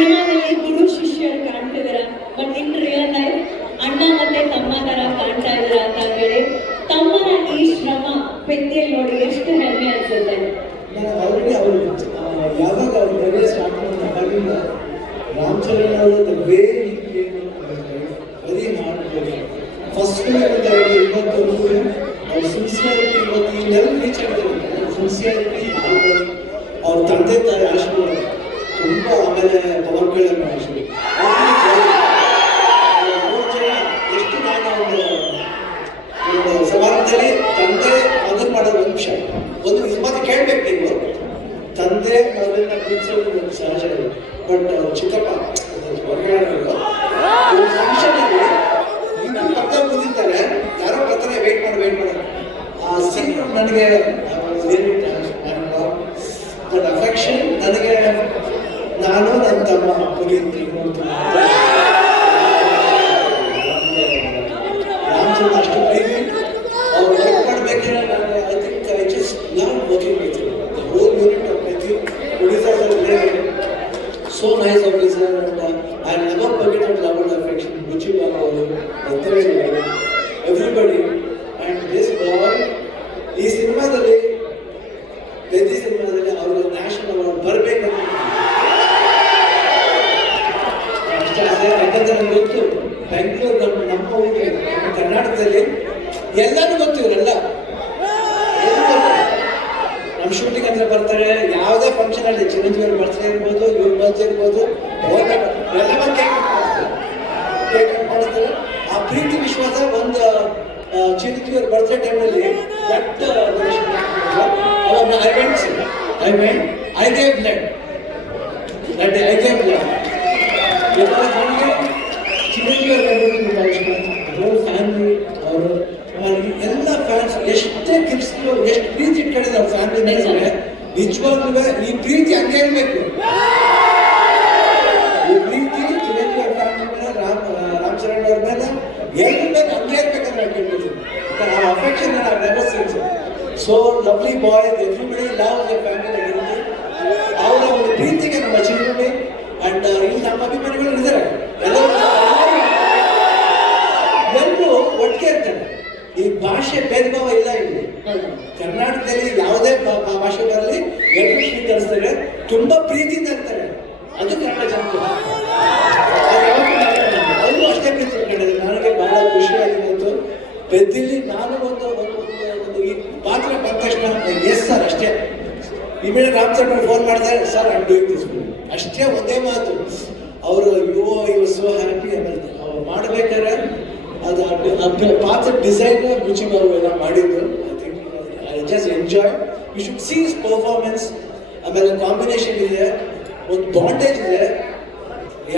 ಸಿನಿಮಾದಲ್ಲಿ ಗುರು ಶಿಷ್ಯರು ಕಾಣ್ತಿದ್ದೀರಾ, but in real life ಅಣ್ಣ ಮತ್ತೆ ತಮ್ಮ ತರ ಕಾಣ್ತಾ ಇದ್ದೀರಾ ಅಂತ ಹೇಳಿ ತಮ್ಮನ ಈ ಶ್ರಮ ಪೆಟ್ಟಿಯಲ್ಲಿ ನೋಡಿ ಎಷ್ಟು ಹೆಮ್ಮೆ ಅನ್ಸುತ್ತೆ. ನಾನು ಆಲ್ರೆಡಿ ಅವರು ಯಾವಾಗ ಅವ್ರು ವೆರಿ ಸ್ಟಾರ್ಟ್ ಮಾಡಿದ ರಾಮಚರಣ್ ಅವರು ವೇ ವೆರಿ ಹಾರ್ಡ್ ಫಸ್ಟ್ ಇವತ್ತೊಂದು ಅವ್ರ ಸಿನ್ಸಿಯಾರಿಟಿ ಇವತ್ತು ಈ ಲೆವೆಲ್ ರೀಚ್ ಆಗಿದ್ದಾರೆ. ಸಿನ್ಸಿಯಾರಿಟಿ ಅವ್ರ ತಂದೆ ತಾಯಿ ಆಶೀರ್ವಾದ ತುಂಬ, ಆಮೇಲೆ ಪವನ್ಗಳನ್ನು ಆಶೀರ್ವಾದ ಎಷ್ಟು ನಾನು ಒಂದು ಸಮಾರಂಭದಲ್ಲಿ ತಂದೆ ಮಗನ್ ಮಾಡೋದು ಒಂದು ವಿಷಯ, ಒಂದು ಮತ್ತೆ ಕೇಳ್ಬೇಕು ನೀವು, ತಂದೆ ಮಗನ ಪ್ರೀತಿಸೋದು ಒಂದು ಸಹಜ. ಬಟ್ ಚಿಕ್ಕಪ್ಪ ಫಂಕ್ಷನಲ್ಲಿ ಇನ್ನು ಪಕ್ಕ ಕೂತಿರ್ತಾರೆ, ಯಾರೋ ಬರ್ತಾರೆ, ವೇಟ್ ಮಾಡಿ ಆ ಸೀನ್ ನನಗೆ ಅಫೆಕ್ಷನ್ ನನಗೆ ನಾನು ನನ್ನ ತಮ್ಮ ರಾಮಚಂದ್ರ ಅಷ್ಟು ಪ್ರೀತಿ ಅವ್ರು ವರ್ಕ್ ಮಾಡಬೇಕಂದ್ರೆ ನಾನು I think I just love working with the whole unit of ಪ್ರತಿ producer so nice officer and I never forget that love and affection which you love everybody and this boy ಈ ಸಿನಿಮಾದಲ್ಲಿ ಪ್ರತಿ ಸಿನಿಮಾದಲ್ಲಿ ಅವರು national award ಬರಬೇಕಂತ ಯಾಕಂದ್ರೆ ನನಗೆ ಗೊತ್ತು ಬೆಂಗಳೂರು ನಮ್ಮ ಊರಿಗೆ ನಮ್ಮ ಕರ್ನಾಟಕದಲ್ಲಿ ಎಲ್ಲರೂ ಗೊತ್ತು, ಇವರೆಲ್ಲ ನಮ್ಮ ಶೂಟಿಂಗ್ ಅಂದ್ರೆ ಬರ್ತಾರೆ, ಯಾವುದೇ ಫಂಕ್ಷನ್ ಅಲ್ಲಿ ಚಿರಂಜೀವಿ ಬರ್ತ್ಡೇ ಇರ್ಬೋದು, ಇವ್ರ ಬರ್ತ್ಡೇ ಇರ್ಬೋದು, ಎಲ್ಲ ಬಂದು ಕೇಕ್ ಮಾಡಿಸ್ತಾರೆ. ಆ ಪ್ರೀತಿ ವಿಶ್ವಾಸ ಒಂದು ಚಿರಂಜೀವಿ ಅವ್ರ ಬರ್ತ್ಡೇ ಟೈಮಲ್ಲಿ that I gave blood that day. I gave blood because ನನಗೆ ಚಿರಂಜೀವಿ ಅವ್ರ ಹೋಲ್ ಫ್ಯಾಮಿಲಿ ಅವರು ಎಲ್ಲ ಫ್ಯಾನ್ಸ್ ಎಷ್ಟೇ ಕಿರ್ಸ್ಗಳು ಎಷ್ಟು ಪ್ರೀತಿ ಇಟ್ಕೊಂಡಿದ್ರು ಅವ್ರ ಫ್ಯಾಮಿಲಿ ಮೇಲೆ, ನಿಜವಾಗ್ಲೂ ಈ ಪ್ರೀತಿ ಹಂಗೆ ಇರಬೇಕು. ಈ ಪ್ರೀತಿ ಚಿರಂಜೀವಿ ಅವ್ರ ಫ್ಯಾಮಿಲಿ ಮೇಲೆ, ರಾಮಚರಣ್ ಅವ್ರ ಮೇಲೆ ಎಲ್ಲಿ ಬೇಕು ಹಂಗೆ ಇರ್ಬೇಕಂದ್ರೆ ಕೇಳ್ಬೋದು. ಆ affection I never seen so lovely boy, everybody love the family. ಅವರ ಒಂದು ಪ್ರೀತಿಗೆ ನಮ್ಮ ಚಿರಂಜೀವಿ ಅಂಡ್ ಇಲ್ಲಿ ನಮ್ಮ ಅಭಿಮಾನಿಗಳು ಇದ್ದಾರೆ, ಎಲ್ಲರೂ ಒಟ್ಟಿಗೆ ಇರ್ತಾರೆ. ಈ ಭಾಷೆ ಭೇದ ಭಾವ ಇಲ್ಲ ಇಲ್ಲಿ. ಕರ್ನಾಟಕದಲ್ಲಿ ಯಾವುದೇ ಭಾಷೆ ಬರಲಿ ಎಲ್ಲರೂ ಸ್ವೀಕರಿಸ್ತಾರೆ, ತುಂಬಾ ಪ್ರೀತಿಯಿಂದ ಇರ್ತಾರೆ. ಅದು ಕನ್ನಡ ಜನ ಅವರು ಅಷ್ಟೇ ಪ್ರೀತಿ ಇಟ್ಕೊಂಡಿದ್ದಾರೆ. ನನಗೆ ಬಹಳ ಖುಷಿಯಾಗಿತ್ತು. ಪೆದ್ದಿಲ್ಲಿ ನಾನು ಒಂದು ಈ ಪಾತ್ರ ಬಂದ ತಕ್ಷಣ ಎಸ್ ಸರ್ ಅಷ್ಟೇ. ಇಮಿಡಿಯೇಟ್ ರಾಮಚಂದ್ರ ಫೋನ್ ಮಾಡಿದೆ, sir I am doing this, ಅಷ್ಟೇ ಒಂದೇ ಮಾತು. ಅವರು ಇವ್ ಸೋ ಹ್ಯಾಪಿ. ಆಮೇಲೆ ಅವ್ರು ಮಾಡ್ಬೇಕಾದ್ರೆ ಅದು ಪಾತ್ರ ಡಿಸೈನ್ ರುಚಿ ಎಲ್ಲ ಮಾಡಿದ್ದು. I think I just enjoy. You should see his performance. ಆಮೇಲೆ ಕಾಂಬಿನೇಷನ್ ಇದೆ, ಒಂದು ಬಾಂಡೇಜ್ ಇದೆ,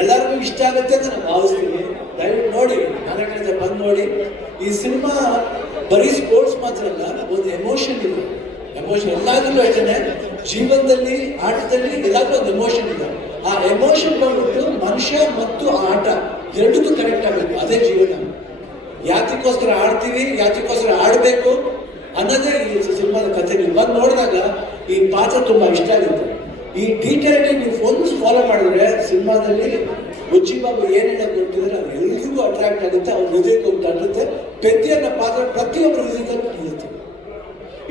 ಎಲ್ಲರಿಗೂ ಇಷ್ಟ ಆಗುತ್ತೆ ಅಂತ ನಾನು ಭಾವಿಸ್ತೀನಿ. ದಯವಿಟ್ಟು ನೋಡಿ, ನನ್ನ ಕಡೆ ಬಂದು ನೋಡಿ. ಈ ಸಿನಿಮಾ ಬರೀ ಸ್ಪೋರ್ಟ್ಸ್ ಮಾತ್ರ ಅಲ್ಲ, ಒಂದು ಎಮೋಷನ್ ಇದೆ. ಎಮೋಷನ್ ಎಲ್ಲಾದ್ರೂ ಅಷ್ಟೇ, ಜೀವನದಲ್ಲಿ ಆಟದಲ್ಲಿ ಎಲ್ಲಾದ್ರೂ ಒಂದು ಎಮೋಷನ್ ಇದೆ. ಆ ಎಮೋಷನ್ ಬಂದ್ಬಿಟ್ಟು ಮನುಷ್ಯ ಮತ್ತು ಆಟ ಎರಡಕ್ಕೂ ಕನೆಕ್ಟ್ ಆಗಬೇಕು. ಅದೇ ಜೀವನ. ಯಾತಕ್ಕೋಸ್ಕರ ಆಡ್ತೀವಿ, ಯಾತಕ್ಕೋಸ್ಕರ ಆಡಬೇಕು ಅನ್ನೋದೇ ಈ ಸಿನಿಮಾದ ಕಥೆ. ನೀವು ಬಂದು ನೋಡಿದಾಗ ಈ ಪಾತ್ರ ತುಂಬ ಇಷ್ಟ ಆಗುತ್ತೆ. ಈ ಡೀಟೇಲ್ಗೆ ನೀವು ಒಂದು ಫಾಲೋ ಮಾಡಿದ್ರೆ ಸಿನಿಮಾದಲ್ಲಿ ಬುಚ್ಚಿ ಬಾಬು ಏನು ಹೇಳೋದು ಕೊಟ್ಟಿದ್ರೆ ಅದು ಎಲ್ರಿಗೂ ಅಟ್ರಾಕ್ಟ್ ಆಗುತ್ತೆ, ಅವ್ರ ಹೃದಯಕ್ಕೆ ಹೋಗಿ ತಟ್ಟುತ್ತೆ. ಪೆದ್ದಿಯನ್ನ ಪಾತ್ರ ಪ್ರತಿಯೊಬ್ಬರ ಹೃದಯದಲ್ಲೂ ಇರುತ್ತೆ.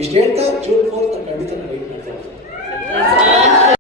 ಇಷ್ಟು ಹೇಳ್ತಾ ಜೂನ್ 4 ಖಂಡಿತ ವೇಟ್ ಮಾಡ್ತಾ ಇದ್ದೀನಿ.